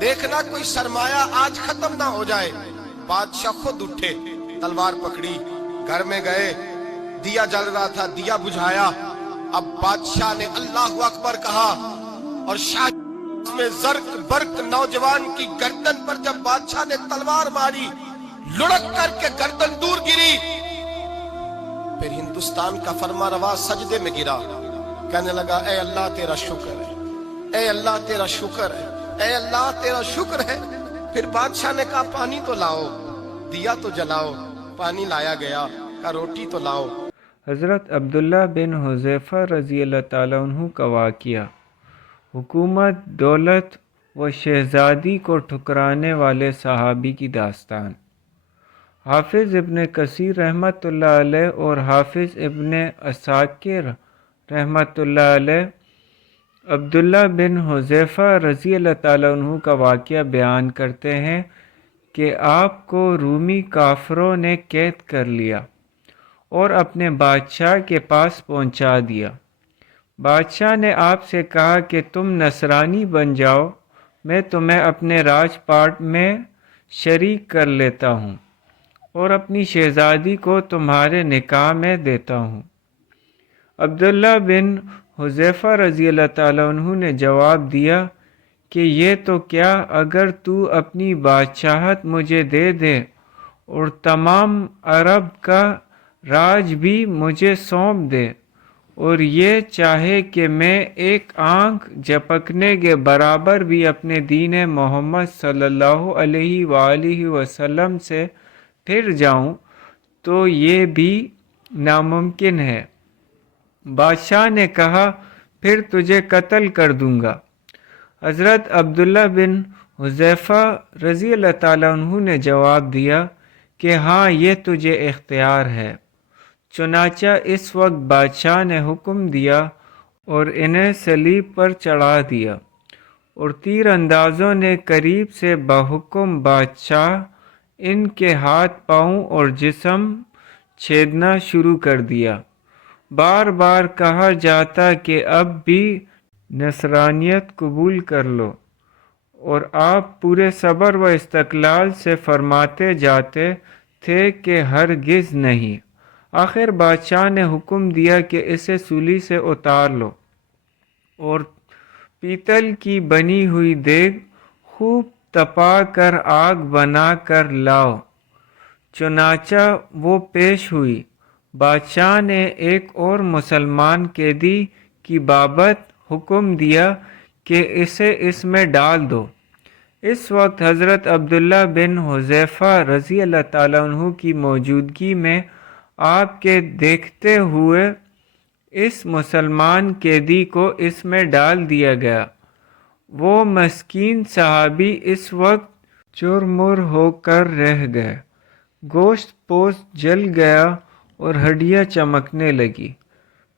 دیکھنا کوئی سرمایہ آج ختم نہ ہو جائے۔ بادشاہ خود اٹھے، تلوار پکڑی، گھر میں گئے، دیا جل رہا تھا، دیا بجھایا۔ اب بادشاہ نے اللہ اکبر کہا، اور شاہ میں زرق برق نوجوان کی گردن پر جب بادشاہ نے تلوار ماری، لڑک کر کے گردن دور گری۔ پھر ہندوستان کا فرما روا سجدے میں گرا، کہنے لگا اے اللہ تیرا شکر ہے، اے اللہ تیرا شکر ہے، اے اللہ تیرا شکر ہے۔ پھر بادشاہ نے کہا پانی تو لاؤ، دیا تو جلاؤ۔ پانی لایا گیا، کہا روٹی تو لاؤ۔ حضرت عبداللہ بن حذیفہ رضی اللہ تعالیٰ عنہ کا واقعہ۔ حکومت، دولت و شہزادی کو ٹھکرانے والے صحابی کی داستان۔ حافظ ابن کثیر رحمۃ اللہ علیہ اور حافظ ابن عساکر رحمۃ اللہ علیہ عبداللہ بن حذیفہ رضی اللہ تعالیٰ عنہ کا واقعہ بیان کرتے ہیں کہ آپ کو رومی کافروں نے قید کر لیا اور اپنے بادشاہ کے پاس پہنچا دیا۔ بادشاہ نے آپ سے کہا کہ تم نصرانی بن جاؤ، میں تمہیں اپنے راج پاٹ میں شریک کر لیتا ہوں اور اپنی شہزادی کو تمہارے نکاح میں دیتا ہوں۔ عبداللہ بن حذیفہ رضی اللہ تعالیٰ عنہ نے جواب دیا کہ یہ تو کیا، اگر تو اپنی بادشاہت مجھے دے دے اور تمام عرب کا راج بھی مجھے سونپ دے، اور یہ چاہے کہ میں ایک آنکھ جھپکنے کے برابر بھی اپنے دین محمد صلی اللہ علیہ وآلہ وسلم سے پھر جاؤں، تو یہ بھی ناممکن ہے۔ بادشاہ نے کہا پھر تجھے قتل کر دوں گا۔ حضرت عبداللہ بن حذیفہ رضی اللہ تعالیٰ عنہ نے جواب دیا کہ ہاں، یہ تجھے اختیار ہے۔ چنانچہ اس وقت بادشاہ نے حکم دیا اور انہیں صلیب پر چڑھا دیا، اور تیر اندازوں نے قریب سے بحکم بادشاہ ان کے ہاتھ، پاؤں اور جسم چھیدنا شروع کر دیا۔ بار بار کہا جاتا کہ اب بھی نصرانیت قبول کر لو، اور آپ پورے صبر و استقلال سے فرماتے جاتے تھے کہ ہرگز نہیں۔ آخر بادشاہ نے حکم دیا کہ اسے سولی سے اتار لو اور پیتل کی بنی ہوئی دیگ خوب تپا کر آگ بنا کر لاؤ۔ چنانچہ وہ پیش ہوئی۔ بادشاہ نے ایک اور مسلمان قیدی کی بابت حکم دیا کہ اسے اس میں ڈال دو۔ اس وقت حضرت عبداللہ بن حذیفہ رضی اللہ تعالیٰ عنہ کی موجودگی میں آپ کے دیکھتے ہوئے اس مسلمان قیدی کو اس میں ڈال دیا گیا۔ وہ مسکین صحابی اس وقت چرمر ہو کر رہ گئے، گوشت پوست جل گیا اور ہڈیاں چمکنے لگی۔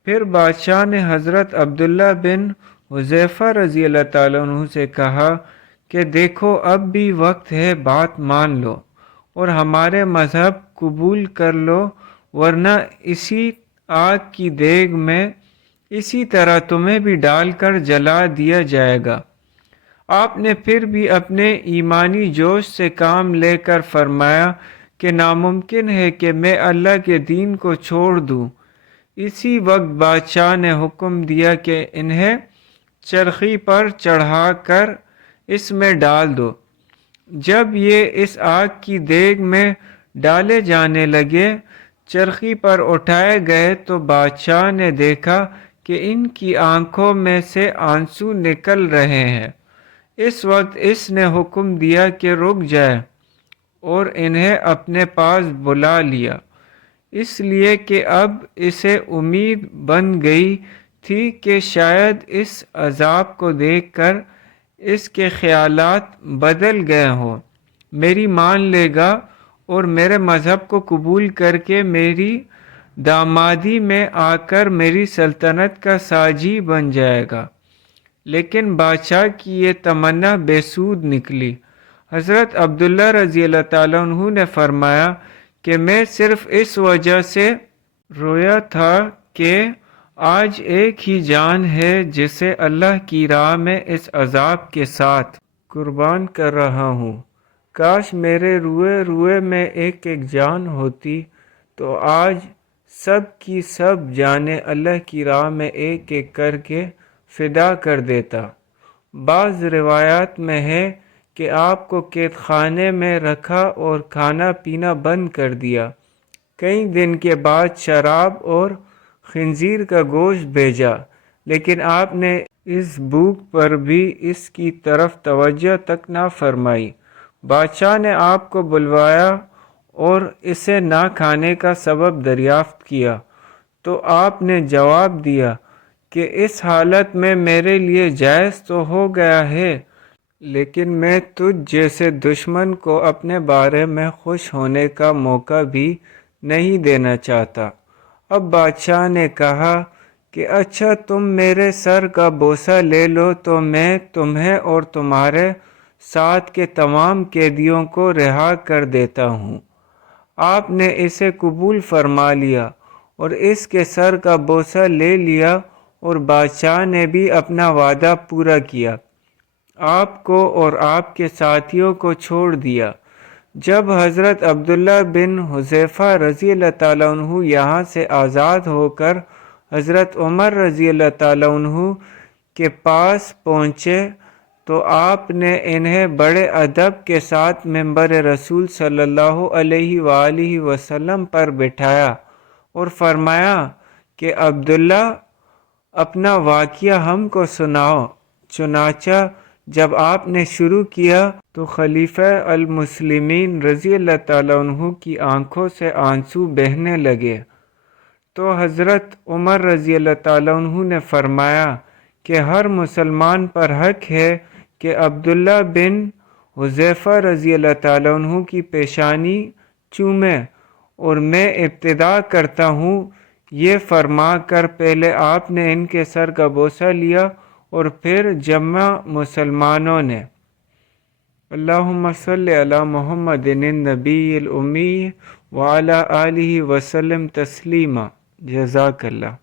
پھر بادشاہ نے حضرت عبداللہ بن حذیفہ رضی اللہ تعالیٰ عنہ سے کہا کہ دیکھو، اب بھی وقت ہے، بات مان لو اور ہمارے مذہب قبول کر لو، ورنہ اسی آگ کی دیگ میں اسی طرح تمہیں بھی ڈال کر جلا دیا جائے گا۔ آپ نے پھر بھی اپنے ایمانی جوش سے کام لے کر فرمایا کہ ناممکن ہے کہ میں اللہ کے دین کو چھوڑ دوں۔ اسی وقت بادشاہ نے حکم دیا کہ انہیں چرخی پر چڑھا کر اس میں ڈال دو۔ جب یہ اس آگ کی دیگ میں ڈالے جانے لگے، چرخی پر اٹھائے گئے، تو بادشاہ نے دیکھا کہ ان کی آنکھوں میں سے آنسو نکل رہے ہیں۔ اس وقت اس نے حکم دیا کہ رک جائے اور انہیں اپنے پاس بلا لیا، اس لیے کہ اب اسے امید بن گئی تھی کہ شاید اس عذاب کو دیکھ کر اس کے خیالات بدل گئے ہوں، میری مان لے گا اور میرے مذہب کو قبول کر کے میری دامادی میں آ کر میری سلطنت کا ساجی بن جائے گا۔ لیکن بادشاہ کی یہ تمنا بے سود نکلی۔ حضرت عبداللہ رضی اللہ تعالیٰ عنہ نے فرمایا کہ میں صرف اس وجہ سے رویا تھا کہ آج ایک ہی جان ہے جسے اللہ کی راہ میں اس عذاب کے ساتھ قربان کر رہا ہوں۔ کاش میرے روئے روئے میں ایک ایک جان ہوتی تو آج سب کی سب جانیں اللہ کی راہ میں ایک ایک کر کے فدا کر دیتا۔ بعض روایات میں ہے کہ آپ کو قید خانے میں رکھا اور کھانا پینا بند کر دیا۔ کئی دن کے بعد شراب اور خنزیر کا گوشت بھیجا، لیکن آپ نے اس بھوک پر بھی اس کی طرف توجہ تک نہ فرمائی۔ بادشاہ نے آپ کو بلوایا اور اسے نہ کھانے کا سبب دریافت کیا، تو آپ نے جواب دیا کہ اس حالت میں میرے لیے جائز تو ہو گیا ہے، لیکن میں تجھ جیسے دشمن کو اپنے بارے میں خوش ہونے کا موقع بھی نہیں دینا چاہتا۔ اب بادشاہ نے کہا کہ اچھا تم میرے سر کا بوسہ لے لو تو میں تمہیں اور تمہارے ساتھ کے تمام قیدیوں کو رہا کر دیتا ہوں۔ آپ نے اسے قبول فرما لیا اور اس کے سر کا بوسہ لے لیا، اور بادشاہ نے بھی اپنا وعدہ پورا کیا، آپ کو اور آپ کے ساتھیوں کو چھوڑ دیا۔ جب حضرت عبداللہ بن حذیفہ رضی اللہ تعالیٰ عنہ یہاں سے آزاد ہو کر حضرت عمر رضی اللہ تعالیٰ عنہ کے پاس پہنچے تو آپ نے انہیں بڑے ادب کے ساتھ ممبر رسول صلی اللہ علیہ وآلہ وسلم پر بٹھایا اور فرمایا کہ عبداللہ اپنا واقعہ ہم کو سناؤ۔ چنانچہ جب آپ نے شروع کیا تو خلیفہ المسلمین رضی اللہ تعالیٰ عنہ کی آنکھوں سے آنسو بہنے لگے، تو حضرت عمر رضی اللہ تعالیٰ عنہ نے فرمایا کہ ہر مسلمان پر حق ہے کہ عبداللہ بن حذیفہ رضی اللہ تعالیٰ عنہ کی پیشانی چومے، اور میں ابتدا کرتا ہوں یہ فرما کر پہلے آپ نے ان کے سر کا بوسہ لیا اور پھر جمع مسلمانوں نے۔ اللہم صلی علی محمد النبی الامی وعلی آلہ وسلم تسلیما۔ جزاک اللہ۔